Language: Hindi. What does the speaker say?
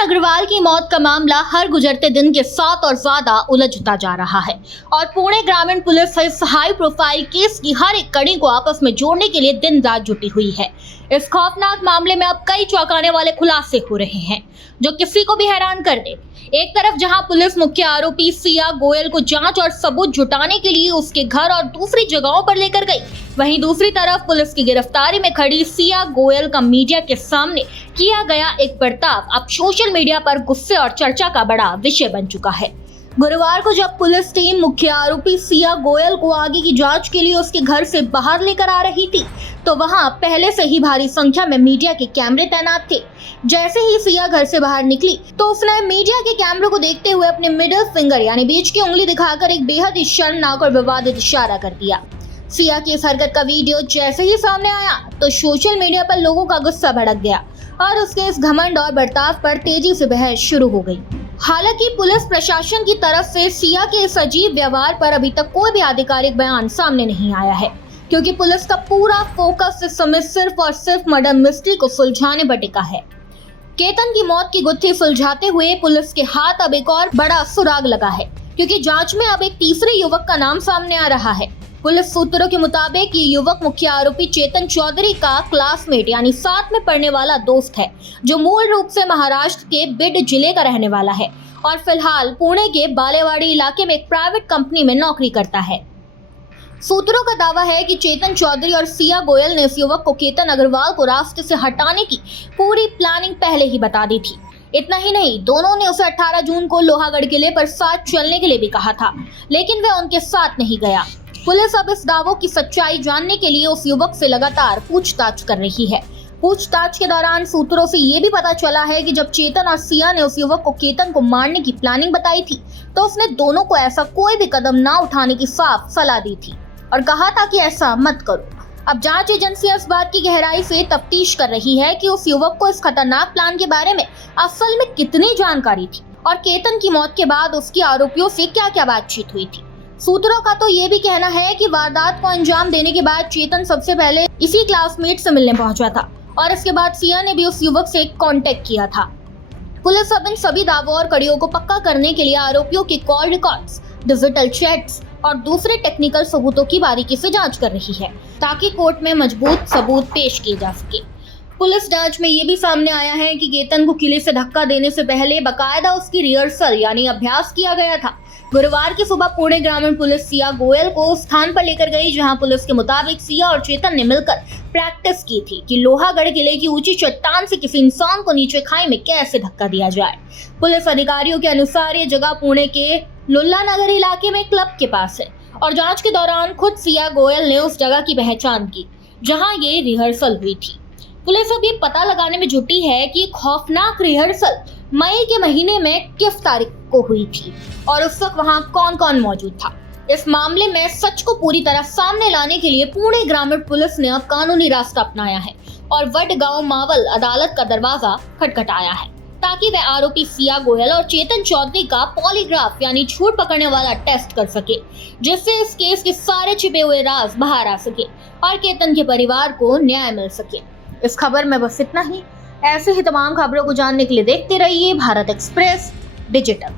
अग्रवाल की मौत का मामला हर गुजरते दिन के साथ और ज्यादा उलझता जा रहा है और पुणे ग्रामीण पुलिस इस हाई प्रोफाइल केस की हर एक कड़ी को आपस में जोड़ने के लिए दिन रात जुटी हुई है। इस खौफनाक मामले में अब कई चौंकाने वाले खुलासे हो रहे हैं जो किसी को भी हैरान कर दे। एक तरफ जहां पुलिस मुख्य आरोपी सिया गोयल को जांच और सबूत जुटाने के लिए उसके घर और दूसरी जगहों पर लेकर गई, वहीं दूसरी तरफ पुलिस की गिरफ्तारी में खड़ी सिया गोयल का मीडिया के सामने किया गया एक बर्ताव अब सोशल मीडिया पर गुस्से और चर्चा का बड़ा विषय बन चुका है। गुरुवार को जब पुलिस टीम मुख्य आरोपी सिया गोयल को आगे की जांच के लिए उसके घर से बाहर लेकर आ रही थी तो वहां पहले से ही भारी संख्या में मीडिया के कैमरे तैनात थे। जैसे ही सिया घर से बाहर निकली तो उसने मीडिया के कैमरे को देखते हुए अपने मिडिल फिंगर यानी बीच की उंगली दिखाकर एक बेहद ही शर्मनाक और विवादित इशारा कर दिया। सिया की इस हरकत का वीडियो जैसे ही सामने आया तो सोशल मीडिया पर लोगों का गुस्सा भड़क गया और उसके इस घमंड और बर्ताव पर तेजी से बहस शुरू हो गई। हालांकि पुलिस प्रशासन की तरफ से सिया के इस अजीब व्यवहार पर अभी तक कोई भी आधिकारिक बयान सामने नहीं आया है, क्योंकि पुलिस का पूरा फोकस इस समय सिर्फ और सिर्फ मर्डर मिस्ट्री को सुलझाने पर टिका है। केतन की मौत की गुत्थी सुलझाते हुए पुलिस के हाथ अब एक और बड़ा सुराग लगा है, क्योंकि जांच में अब एक तीसरे युवक का नाम सामने आ रहा है। पुलिस सूत्रों के मुताबिक ये युवक मुख्य आरोपी चेतन चौधरी का क्लासमेट यानी साथ में पढ़ने वाला दोस्त है, जो मूल रूप से महाराष्ट्र के बिड जिले का रहने वाला है और फिलहाल पुणे के बालेवाड़ी इलाके में एक प्राइवेट कंपनी में नौकरी करता है। सूत्रों का दावा है कि चेतन चौधरी और सिया गोयल ने इस युवक को केतन अग्रवाल को रास्ते से हटाने की पूरी प्लानिंग पहले ही बता दी थी। इतना ही नहीं, दोनों ने उसे 18 जून को लोहागढ़ किले पर साथ चलने के लिए भी कहा था, लेकिन वह उनके साथ नहीं गया। पुलिस अब इस दावों की सच्चाई जानने के लिए उस युवक से लगातार पूछताछ कर रही है। पूछताछ के दौरान सूत्रों से ये भी पता चला है कि जब चेतन और सिया ने उस युवक को केतन को मारने की प्लानिंग बताई थी तो उसने दोनों को ऐसा कोई भी कदम ना उठाने की साफ सलाह दी थी और कहा था कि ऐसा मत करो। अब जांच एजेंसियां इस बात की गहराई से तफ्तीश कर रही है कि उस युवक को इस खतरनाक प्लान के बारे में असल में कितनी जानकारी थी और केतन की मौत के बाद उसकी आरोपियों से क्या-क्या बातचीत हुई थी। सूत्रों का तो ये भी कहना है कि वारदात को अंजाम देने के बाद चेतन सबसे पहले इसी क्लासमेट से मिलने पहुंचा था और इसके बाद सिया ने भी उस युवक से कांटेक्ट किया था। पुलिस अब इन सभी दावों और कड़ियों को पक्का करने के लिए आरोपियों के कॉल रिकॉर्ड्स, डिजिटल चैट्स और दूसरे टेक्निकल सबूतों की बारीकी से जांच कर रही है ताकि कोर्ट में मजबूत सबूत पेश किए जा सके। पुलिस जांच में ये भी सामने आया है कि केतन को किले से धक्का देने से पहले बकायदा उसकी रिहर्सल यानी अभ्यास किया गया था। गुरुवार की सुबह पुणे ग्रामीण पुलिस सिया गोयल को उस स्थान पर लेकर गई जहां पुलिस के मुताबिक सिया और चेतन ने मिलकर प्रैक्टिस की थी कि लोहागढ़ किले की ऊंची चट्टान से किसी इंसान को नीचे खाई में कैसे धक्का दिया जाए। पुलिस अधिकारियों के अनुसार ये जगह पुणे के लुल्ला नगर इलाके में क्लब के पास है और जांच के दौरान खुद सिया गोयल ने उस जगह की पहचान की जहां ये रिहर्सल हुई थी। पुलिस अब ये पता लगाने में जुटी है कि खौफनाक रिहर्सल मई के महीने में किस तारीख को हुई थी और उस वक्त वहां कौन कौन मौजूद था। इस मामले में सच को पूरी तरह सामने लाने के लिए पुणे ग्रामीण पुलिस ने अब कानूनी रास्ता अपनाया है और वडगांव मावल अदालत का दरवाजा खटखटाया है ताकि वह आरोपी सिया गोयल और चेतन चौधरी का पॉलीग्राफ यानी झूठ पकड़ने वाला टेस्ट कर सके, जिससे इस केस के सारे छिपे हुए राज बाहर आ सके और केतन के परिवार को न्याय मिल सके। इस खबर में बस इतना ही। ऐसे ही तमाम खबरों को जानने के लिए देखते रहिए भारत एक्सप्रेस डिजिटल।